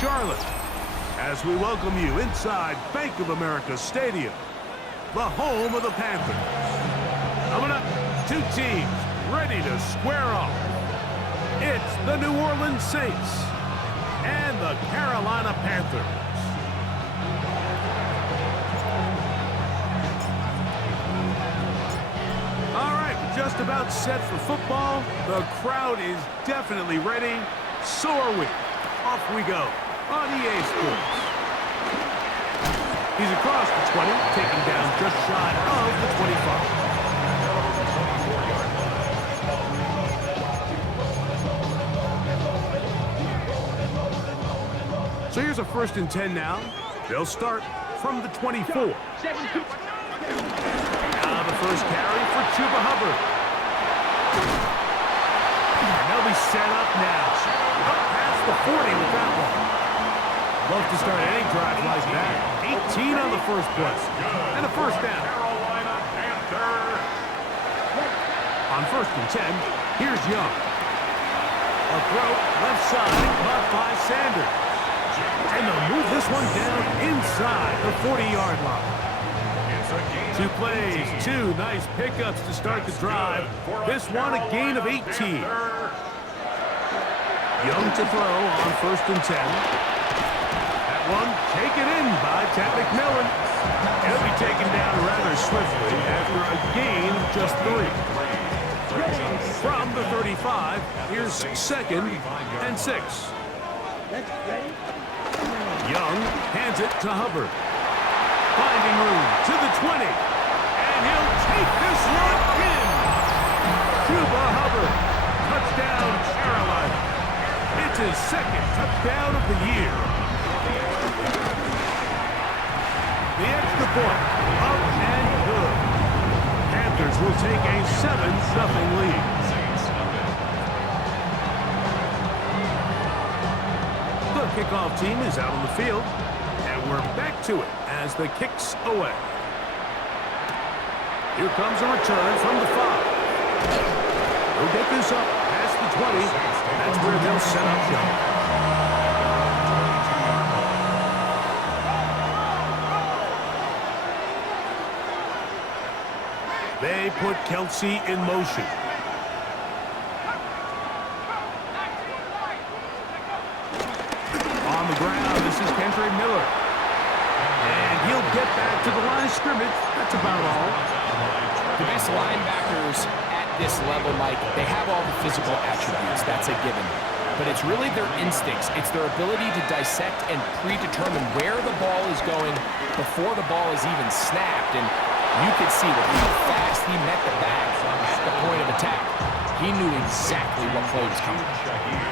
Charlotte, as we welcome you inside Bank of America Stadium, the home of the Panthers. Coming up, two teams ready to square off. It's the New Orleans Saints and the Carolina Panthers. All right, just about set for football. The crowd is definitely ready. So are we. Off we go on EA Sports. He's across the 20, taking down just shy of the 25. So here's a 1st and 10 now. They'll start from the 24. Now the first carry for Chuba Hubbard. And they'll be set up now. Up past the 40 with that one. Love to start any drive like that. 18 on the first play. And a 1st down. On 1st and 10, here's Young. A throw left side, caught by Sanders. And they'll move this one down inside the 40-yard line. 2 plays, 2 nice pickups to start the drive. This one a gain of 18. Young to throw on 1st and 10. That one taken in by Ted McMillan. He'll be taken down rather swiftly after a gain of just 3. From the 35, here's 2nd and 6. Young hands it to Hubbard. Finding room to the 20. And he'll take this one in. Chuba Hubbard. Touchdown, Carolina. It's his 2nd touchdown of the year. The extra point. Up and good. Panthers will take a 7-0 lead. The kickoff team is out on the field, and we're back to it as the kick's away. Here comes a return from the 5. They'll get this up past the 20. That's where they'll set up shop. They put Kelsey in motion. On the ground, this is Kendra Miller. And he'll get back to the line of scrimmage. That's about all. The best linebackers at this level, Mike, they have all the physical attributes. That's a given. But it's really their instincts. It's their ability to dissect and predetermine where the ball is going before the ball is even snapped. And you could see with how fast he met the back at the point of attack. He knew exactly what play was coming.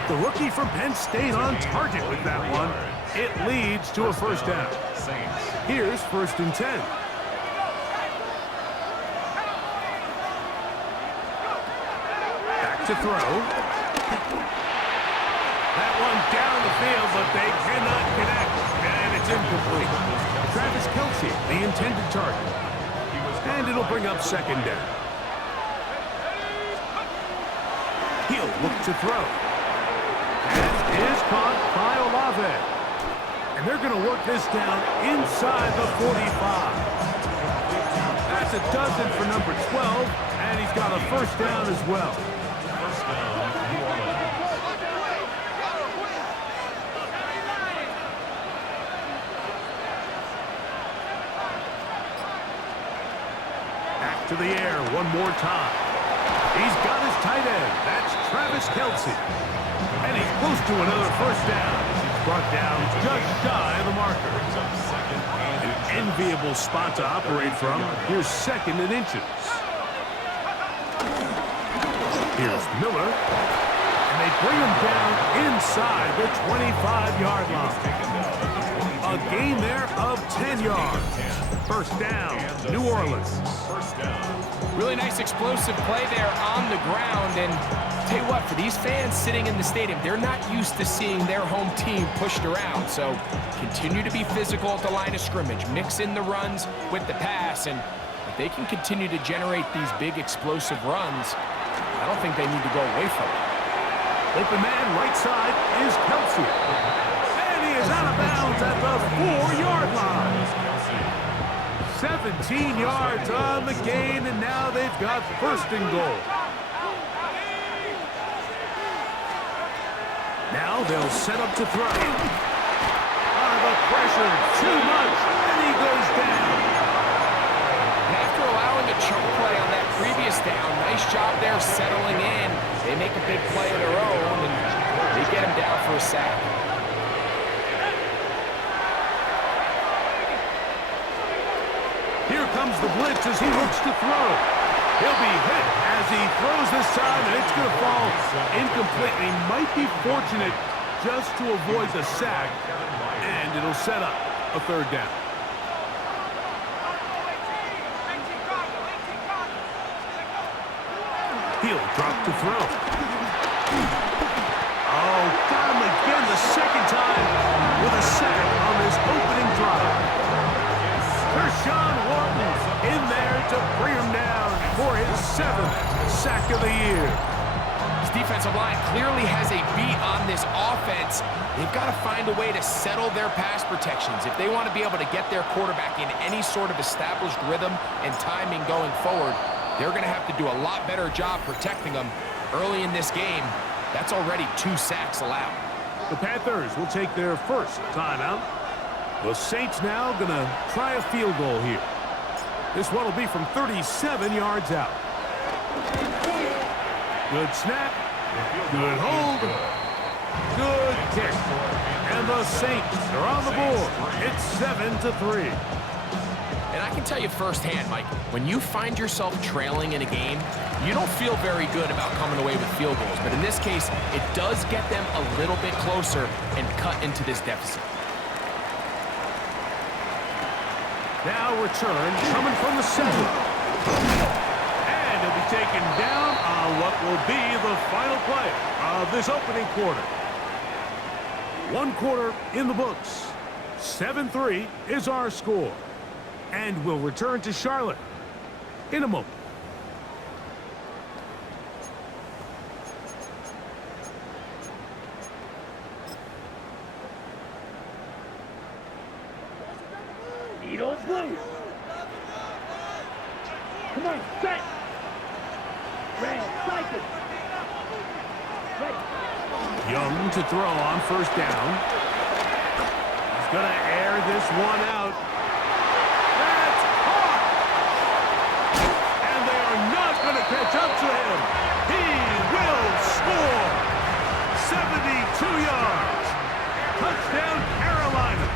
The rookie from Penn State on target with that one. It leads to a 1st down. Here's 1st and 10. Back to throw. That one down the field, but they cannot connect. And it's incomplete. Travis Kelsey, the intended target. And it'll bring up 2nd down. He'll look to throw. That is caught by Olave. And they're going to work this down inside the 45. That's a dozen for number 12, and he's got a 1st down as well. Back to the air one more time. He's got his tight end. That's Travis Kelsey. And he's close to another 1st down. He's brought down just shy of the marker. An enviable spot to operate from. Here's 2nd and inches. Here's Miller. And they bring him down inside the 25-yard line. A gain there of 10 yards. 1st down, New Orleans. Really nice explosive play there on the ground. And tell you what, for these fans sitting in the stadium, they're not used to seeing their home team pushed around. So continue to be physical at the line of scrimmage. Mix in the runs with the pass. And if they can continue to generate these big explosive runs, I don't think they need to go away from it. Open man right side is Kelsey. And he is 17 yards on the gain, and now they've got first and goal. Now they'll set up to throw. The pressure, too much, and he goes down. And after allowing a chunk play on that previous down, nice job there settling in. They make a big play of their own, and they get him down for a sack. Here comes the blitz as he looks to throw. He'll be hit as he throws this time, and it's going to fall incomplete. He might be fortunate just to avoid the sack, and it'll set up a third down. He'll drop to throw. Oh, got him again the second time with a sack on this opening drive. Kershawn Wharton in there to bring him down for his 7th sack of the year. This defensive line clearly has a beat on this offense. They've got to find a way to settle their pass protections. If they want to be able to get their quarterback in any sort of established rhythm and timing going forward, they're going to have to do a lot better job protecting them. Early in this game, that's already 2 sacks allowed. The Panthers will take their first timeout. The Saints now going to try a field goal here. This one will be from 37 yards out. Good snap. Good hold. Good kick. And the Saints are on the board. It's 7-3. And I can tell you firsthand, Mike, when you find yourself trailing in a game, you don't feel very good about coming away with field goals. But in this case, it does get them a little bit closer and cut into this deficit. Now return coming from the 7. And he'll be taken down on what will be the final play of this opening quarter. 1 quarter in the books. 7-3 is our score. And we'll return to Charlotte in a moment. Blue. Come on, set. Red, cycle. Young to throw on first down. He's going to air this one out. That's caught. And they are not going to catch up to him. He will score. 72 yards. Touchdown, Carolina.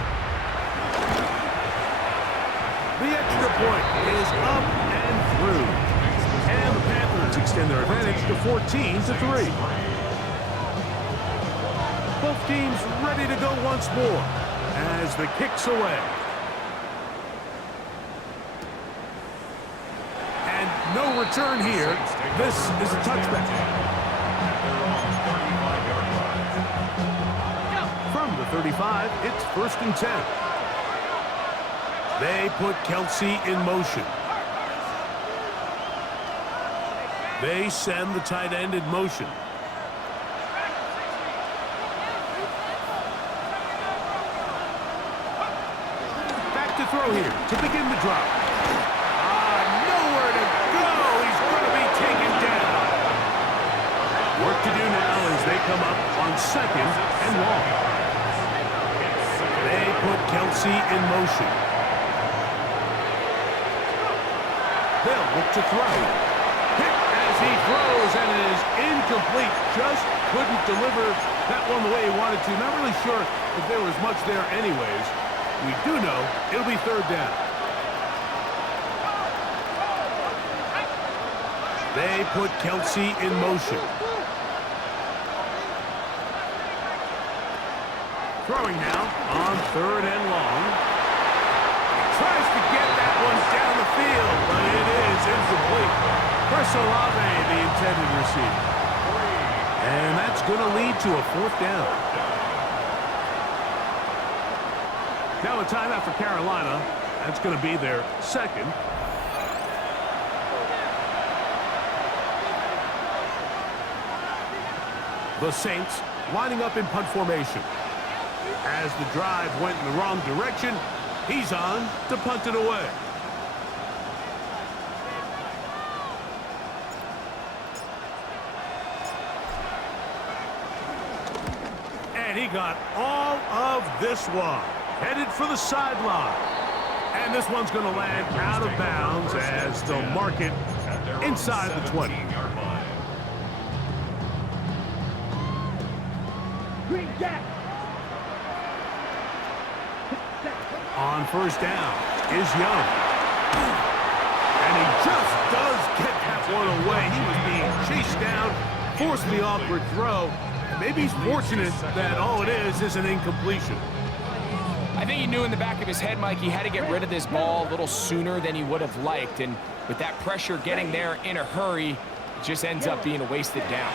The extra point is up and through. And the Panthers extend their advantage to 14-3. Both teams ready to go once more as the kick's away. And no return here. This is a touchback. From the 35, it's 1st and 10. They put Kelsey in motion. They send the tight end in motion. Back to throw here to begin the drive. Nowhere to go. He's going to be taken down. Work to do now as they come up on 2nd and long. They put Kelsey in motion. They'll look to throw. Hit as he throws, and it is incomplete. Just couldn't deliver that one the way he wanted to. Not really sure if there was much there anyways. We do know it'll be 3rd down. They put Kelsey in motion. Throwing now on 3rd and long. Tries to get that one down the field, but it is incomplete. Chris Olave, the intended receiver. And that's going to lead to a 4th down. Now a timeout for Carolina. That's going to be their 2nd. The Saints lining up in punt formation. As the drive went in the wrong direction, he's on to punt it away. He got all of this one. Headed for the sideline. And this one's going to land out of bounds as they'll mark it inside the 20. Green Jack. On first down is Young. And he just does get that one away. He was being chased down, forced the awkward throw. And maybe he's fortunate that all it is an incompletion. I think he knew in the back of his head, Mike, he had to get rid of this ball a little sooner than he would have liked. And with that pressure getting there in a hurry, it just ends up being a wasted down.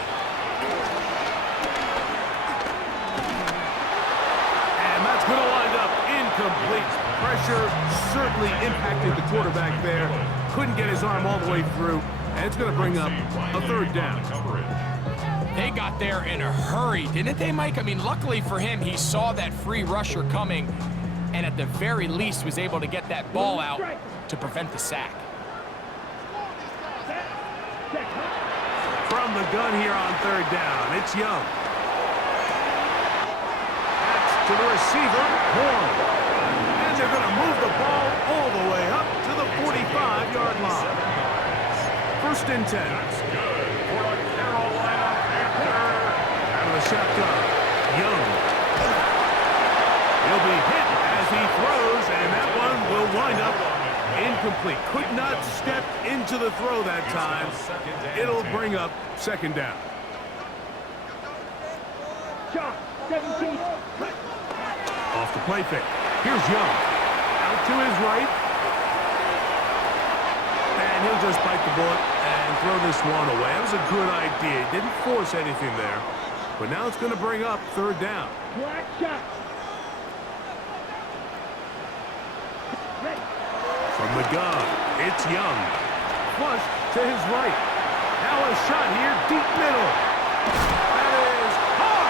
And that's going to wind up incomplete. Pressure certainly impacted the quarterback there. Couldn't get his arm all the way through. And it's going to bring up a third down. They got there in a hurry, didn't they, Mike? I mean, luckily for him, he saw that free rusher coming and at the very least was able to get that ball out to prevent the sack. From the gun here on third down, it's Young. That's to the receiver, Horn. And they're going to move the ball all the way up to the 45-yard line. First and 10. Shotgun. Young. He'll be hit as he throws, and that one will wind up incomplete. Could not step into the throw that time. It'll bring up second down. Shot. 17. Off the play fake. Here's Young. Out to his right. And he'll just bite the bullet and throw this one away. That was a good idea. He didn't force anything there. But now it's going to bring up third down. Black shot. Ready. From the gun, it's Young. Flush to his right. Now a shot here, deep middle. That is hard.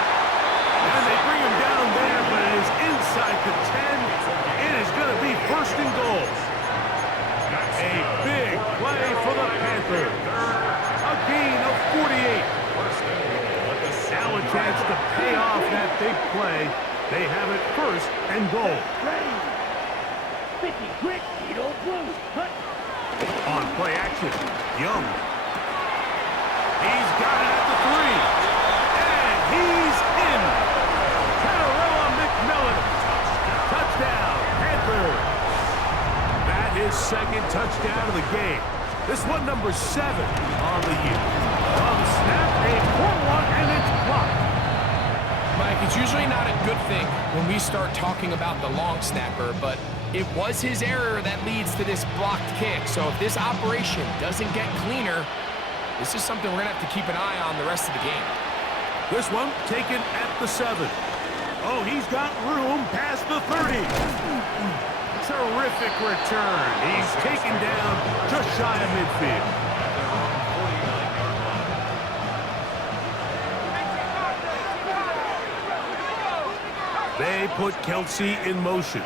And they bring him down there, but it is inside the 10. It is going to be first and goal. A big play for the Panthers. A gain of 48. Now a chance to pay off that big play. They have it first and goal. Ready. 50 quick. You don't lose. Hut. On play action, Young. He's got it at the 3. And he's in. Catarella McMillan. Touchdown, Panthers. That is second touchdown of the game. This one number 7 on the year. From snap, a 4-1, and it's blocked. Mike, it's usually not a good thing when we start talking about the long snapper, but it was his error that leads to this blocked kick. So if this operation doesn't get cleaner, this is something we're going to have to keep an eye on the rest of the game. This one taken at the 7. Oh, he's got room past the 30. Terrific return. He's taken down just shy of midfield. They put Kelsey in motion.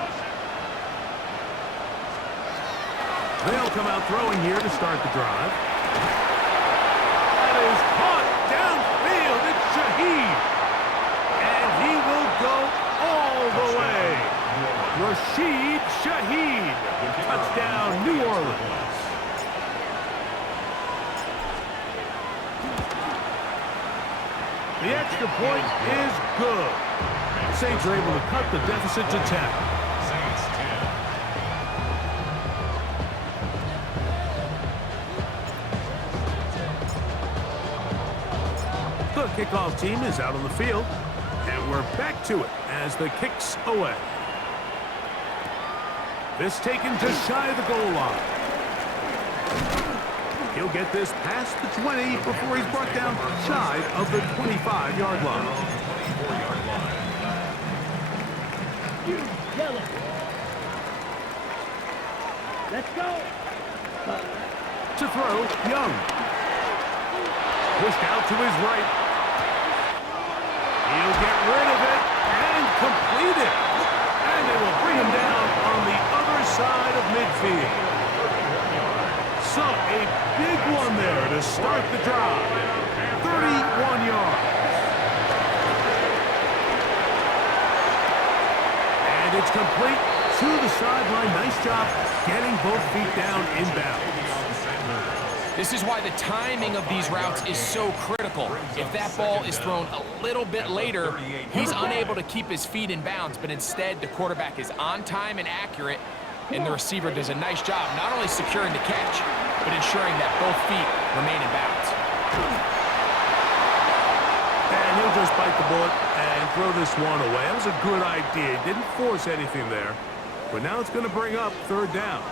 They'll come out throwing here to start the drive. That is caught downfield. It's Shaheed. And he will go all the way. Rashid Shaheed. Touchdown, New Orleans. The extra point is good. Saints are able to cut the deficit to 10. Saints 10. The kickoff team is out on the field, and we're back to it as the kick's away. This taken just shy of the goal line. He'll get this past the 20 before he's brought down shy of the 25-yard line. Yellow. Let's go. To throw, Young. Pushed out to his right. He'll get rid of it and complete it. And they will bring him down on the other side of midfield. So a big one there to start the drive. 31 yards. It's complete to the sideline. Nice job getting both feet down inbound. This is why the timing of these routes is so critical. If that ball is thrown a little bit later, he's unable to keep his feet in bounds, but instead the quarterback is on time and accurate, and the receiver does a nice job not only securing the catch, but ensuring that both feet remain in bounds. And he'll just bite the bullet and throw this one away. That was a good idea. Didn't force anything there, but now it's going to bring up third down.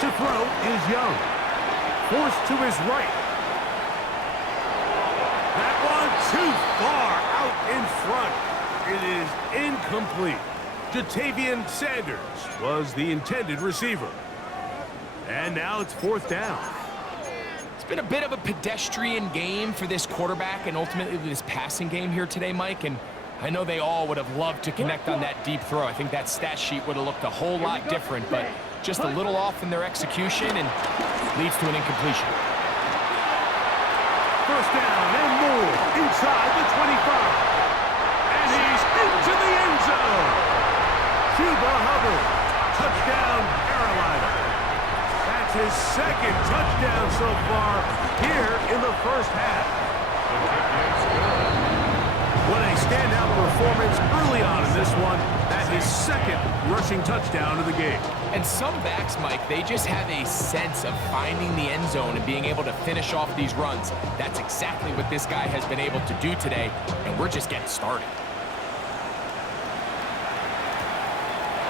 To throw is Young. Forced to his right. That one too far out in front. It is incomplete. Jatavian Sanders was the intended receiver. And now it's fourth down. It's been a bit of a pedestrian game for this quarterback and ultimately this passing game here today, Mike. And I know they all would have loved to connect on that deep throw. I think that stat sheet would have looked a whole lot different, but just a little off in their execution and leads to an incompletion. First down and more inside the 25. And he's into the end zone. Cuba Hubbard. Touchdown, Carolina. That's his second touchdown so far here in the first half. What a standout performance early on in this one. That's his second rushing touchdown of the game. And some backs, Mike, they just have a sense of finding the end zone and being able to finish off these runs. That's exactly what this guy has been able to do today, and we're just getting started.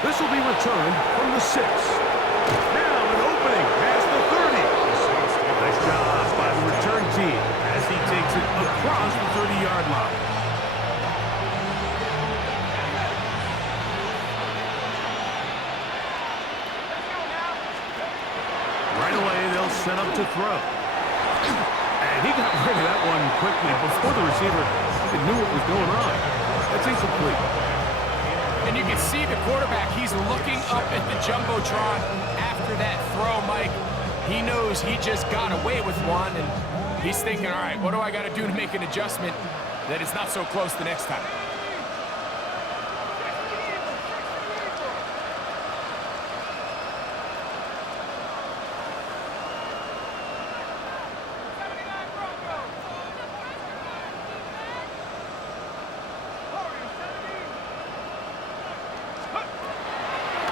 This will be returned from the 6. Now an opening past the 30. Nice job by the return team as he takes it across the 30-yard line. Right away, they'll set up to throw. And he got rid of that one quickly before the receiver even knew what was going on. That's incomplete. And you can see the quarterback, he's looking up at the Jumbotron after that throw, Mike. He knows he just got away with one, and he's thinking, all right, what do I got to do to make an adjustment that it's not so close the next time?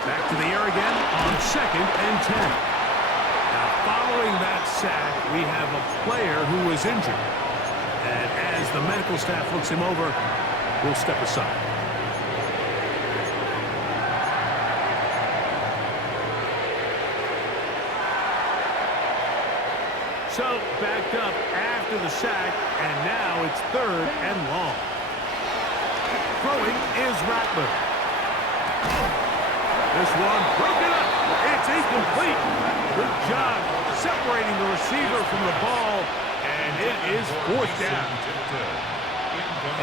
Back to the air again on 2nd and 10. Now, following that sack, we have a player who was injured. And as the medical staff looks him over, we'll step aside. So, backed up after the sack, and now it's 3rd and long. Throwing is Rattler. This one broken up. It's incomplete. Good job separating the receiver from the ball, and it is fourth down.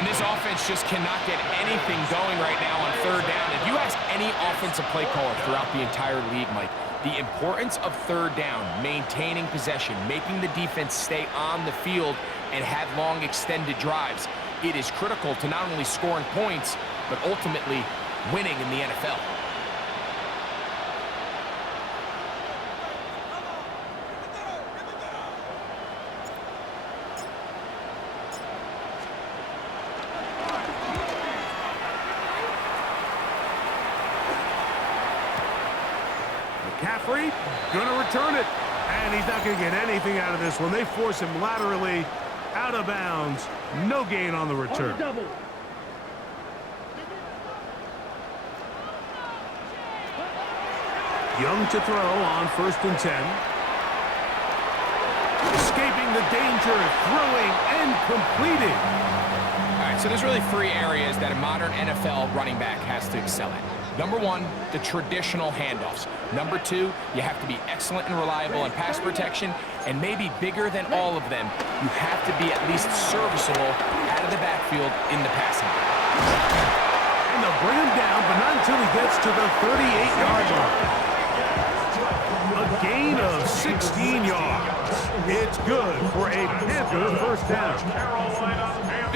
And this offense just cannot get anything going right now on 3rd down. If you ask any offensive play caller throughout the entire league, Mike, the importance of 3rd down, maintaining possession, making the defense stay on the field and have long extended drives, it is critical to not only scoring points, but ultimately winning in the NFL. McCaffrey gonna return it, and he's not gonna get anything out of this one. They force him laterally out of bounds. No gain on the return. Young to throw on 1st and 10. Escaping the danger, throwing and completing. All right, so there's really 3 areas that a modern NFL running back has to excel at. Number 1, the traditional handoffs. Number 2, you have to be excellent and reliable in pass protection, and maybe bigger than all of them, you have to be at least serviceable out of the backfield in the passing game. And they'll bring him down, but not until he gets to the 38-yard line. A gain of 16 yards. It's good for a Panther first down.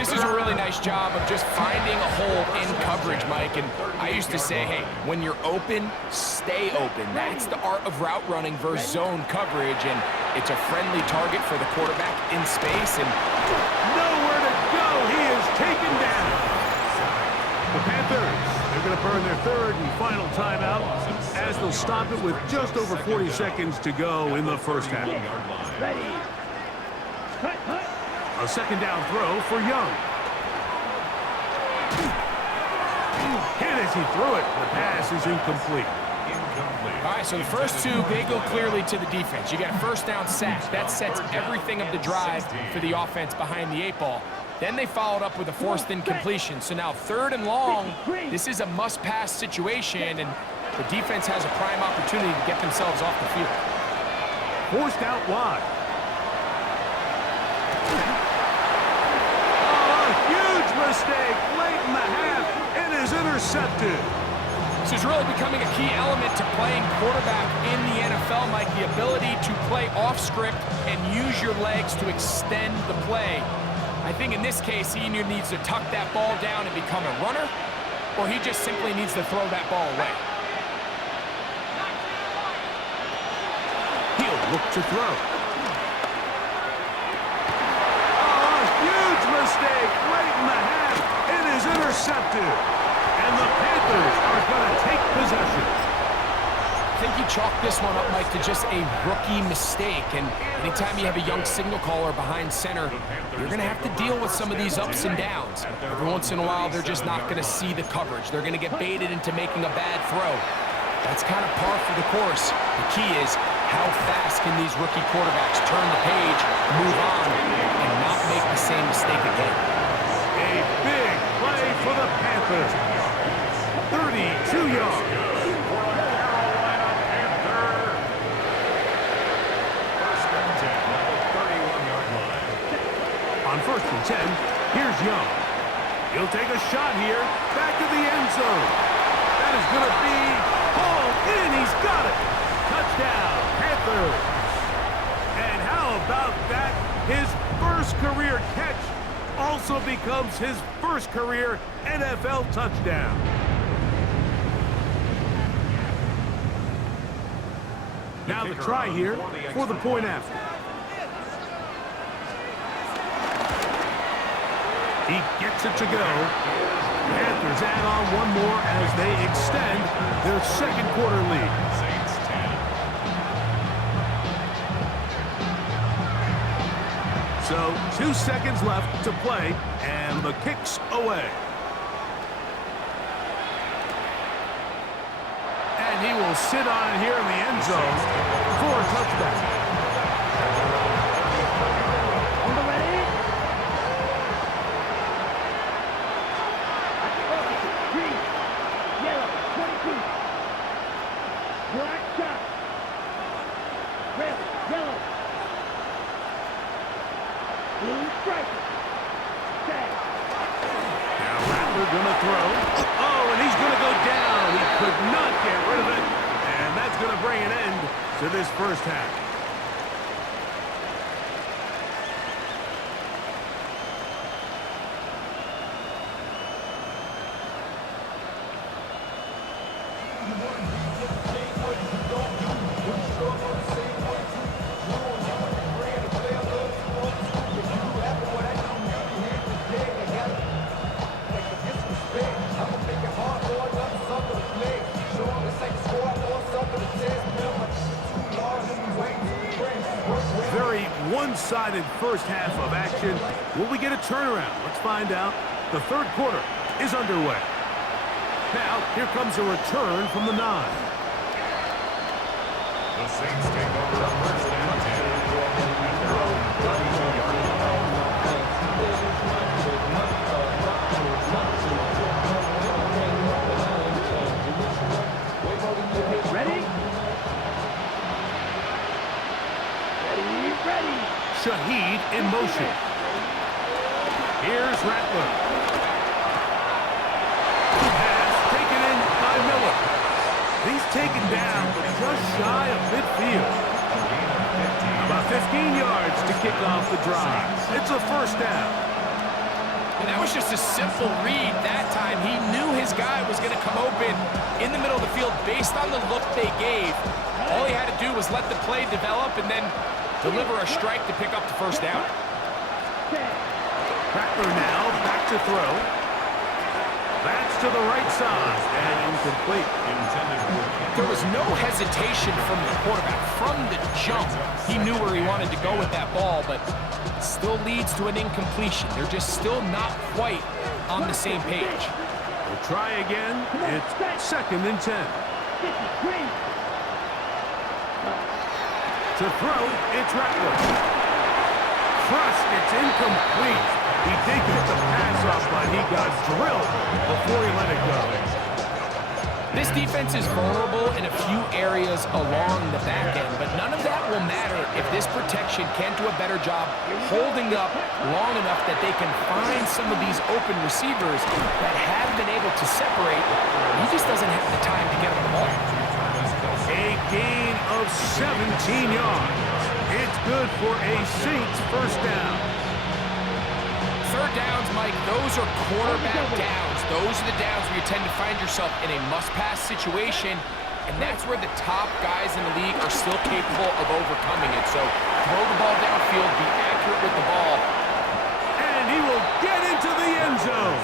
This is a really nice job of just finding a hole in coverage, Mike. And I used to say, hey, when you're open, stay open. That's the art of route running versus zone coverage. And it's a friendly target for the quarterback in space. And nowhere to go. He is taken down. The Panthers, they're going to burn their third and final timeout as they'll stop it with just over 40 seconds to go in the first half. Ready. A second down throw for Young. Hit as he threw it. The pass is incomplete. All right, so the first two, they go clearly to the defense. You get a first down sack. That sets everything of the drive for the offense behind the 8-ball. Then they followed up with a forced incompletion. So now 3rd and long, this is a must-pass situation, and the defense has a prime opportunity to get themselves off the field. Forced out wide. Mistake late in the half. It is intercepted. This is really becoming a key element to playing quarterback in the NFL, Mike. The ability to play off script and use your legs to extend the play. I think in this case, he either needs to tuck that ball down and become a runner, or he just simply needs to throw that ball away. He'll look to throw. Oh, huge mistake late in the half. It is intercepted. And the Panthers are going to take possession. I think you chalk this one up, Mike, to just a rookie mistake. And anytime you have a young signal caller behind center, you're going to have to deal with some of these ups and downs. Every once in a while, they're just not going to see the coverage. They're going to get baited into making a bad throw. That's kind of par for the course. The key is how fast can these rookie quarterbacks turn the page, move on, and not make the same mistake again. A big play for the Panthers. 32 yards. On 1st and 10, here's Young. He'll take a shot here. Back to the end zone. That is going to be hauled in. He's got it. Touchdown, Panthers. And how about that? His first career catch also becomes his first career NFL touchdown. Now the try here for the point after. He gets it to go. Panthers add on one more as they extend their second quarter lead. So 2 seconds left to play, and the kick's away. And he will sit on it here in the end zone for a touchback. Going to throw. Oh, and he's going to go down. He could not get rid of it. And that's going to bring an end to this first half. One-sided first half of action. Will we get a turnaround? Let's find out. The third quarter is underway. Now, here comes a return from the 9. The Saints take over on 1st and 10. Ready? Ready. Shaheed in motion. Here's Rattler. Pass taken in by Miller. He's taken down, but just shy of midfield. About 15 yards to kick off the drive. It's a first down. And that was just a simple read that time. He knew his guy was going to come open in the middle of the field based on the look they gave. All he had to do was let the play develop and then deliver a strike to pick up the first down. Rattler now back to throw. That's to the right side and incomplete. There was no hesitation from the quarterback. From the jump, he knew where he wanted to go with that ball, but it still leads to an incompletion. They're just still not quite on the same page. We'll try again. It's 2nd and 10. To throw, it's Rattler. Crushed, it's incomplete. He did get the pass off, but he got drilled before he let it go. This defense is vulnerable in a few areas along the back end, but none of that will matter if this protection can't do a better job holding up long enough that they can find some of these open receivers that have been able to separate. He just doesn't have the time to get on the ball. A gain of 17 yards. It's good for a Saints first down. Third downs, Mike, those are quarterback downs. Those are the downs where you tend to find yourself in a must-pass situation, and that's where the top guys in the league are still capable of overcoming it. So throw the ball downfield, be accurate with the ball. And he will get into the end zone.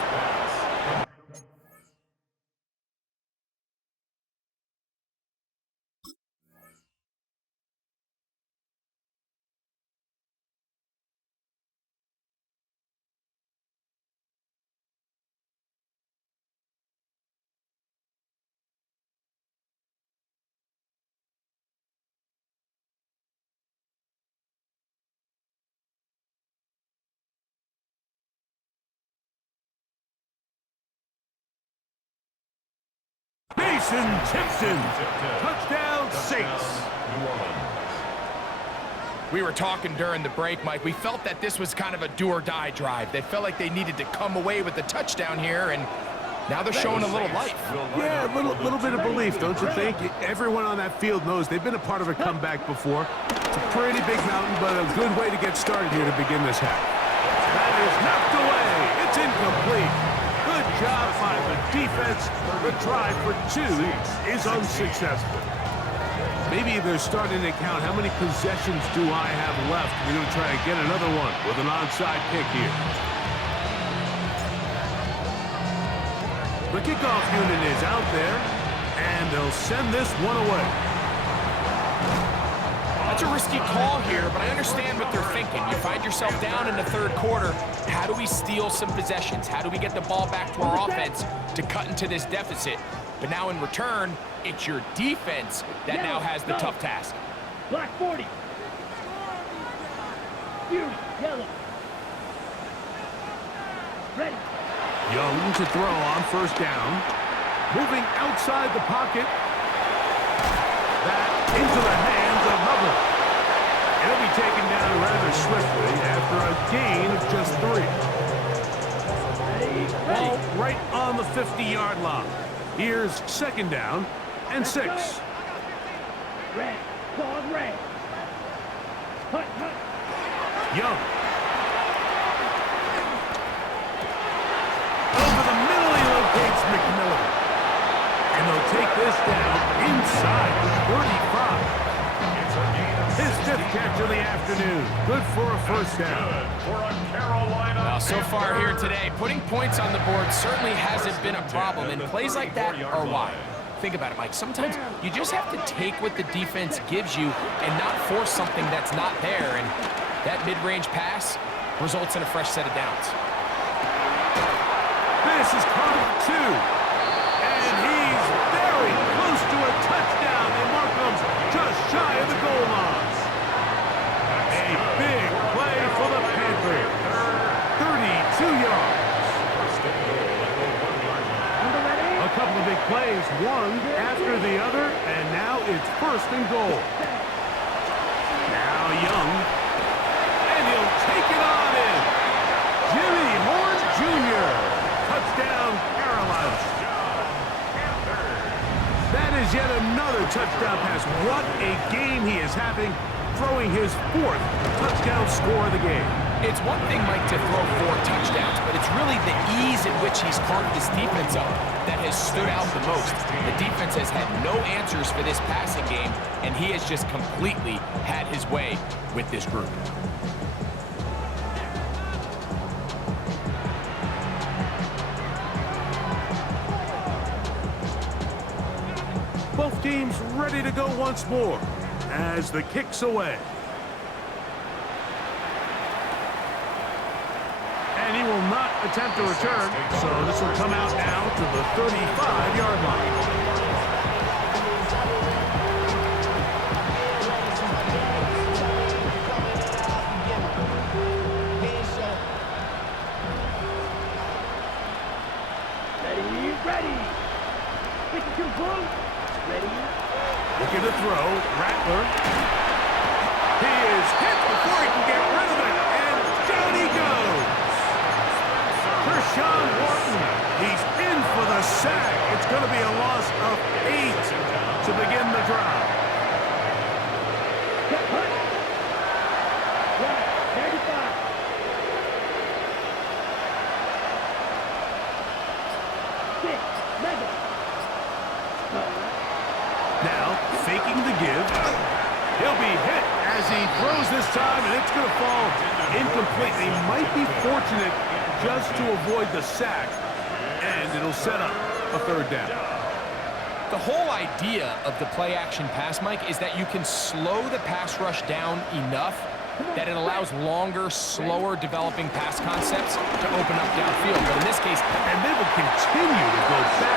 Mason Tipton. Touchdown, Saints. We were talking during the break, Mike. We felt that this was kind of a do-or-die drive. They felt like they needed to come away with the touchdown here, and now they're showing a little life. Yeah, a little bit of belief, don't you think? Everyone on that field knows they've been a part of a comeback before. It's a pretty big mountain, but a good way to get started here to begin this half. That is knocked away. It's incomplete. Good job by the defense. The try for 2 is unsuccessful. Maybe they're starting to count how many possessions do I have left. We're going to try to get another one with an onside kick here. The kickoff unit is out there, and they'll send this one away. That's a risky call here, but I understand what they're thinking. You find yourself down in the third quarter. How do we steal some possessions? How do we get the ball back to our offense to cut into this deficit? But now in return, it's your defense that now has the tough task. Black 40. Fury, yellow. Ready. Young to throw on first down. Moving outside the pocket. That into the hands of Hubbard. He'll be taken down rather swiftly after a gain of just 3. Ball right on the 50-yard line. Here's 2nd down and 6. Red. Ball red. Hut, hut. Young. Over the middle, he locates McMillan. And they'll take this down inside the 35. His 5th catch of the afternoon. Good for a first down. Well, so far here today, putting points on the board certainly hasn't been a problem, and plays like that are why. Think about it, Mike. Sometimes you just have to take what the defense gives you and not force something that's not there, and that mid-range pass results in a fresh set of downs. This is caught 2. And he's very close to a touchdown. They mark him just shy of the goal line. A big play for the Panthers. 32 yards. A couple of big plays, one after the other, and now it's 1st and goal. Now Young, and he'll take it on in. Jimmy Horn Jr. Touchdown, Carolina. That is yet another touchdown pass. What a game he is having, throwing his 4th touchdown score of the game. It's one thing, Mike, to throw 4 touchdowns, but it's really which he's carved this defense up that has stood out the most. The defense has had no answers for this passing game, and he has just completely had his way with this group. Both teams ready to go once more as the kick's away. And he will not attempt to return, so this will come out now to the 35-yard line. Ready. 52 points. Ready. Looking to throw, Rattler. He is hit before he can get rid of it, and down he goes. Kershawn Wharton, he's in for the sack. It's going to be a loss of 8 to begin the drive. Get hut. Right. 35. Now, faking the give. He'll be hit as he throws this time, and it's going to fall incomplete. He might be fortunate just to avoid the sack, and it'll set up a third down. The whole idea of the play-action pass, Mike, is that you can slow the pass rush down enough that it allows longer, slower developing pass concepts to open up downfield. But in this case, and they will continue to go back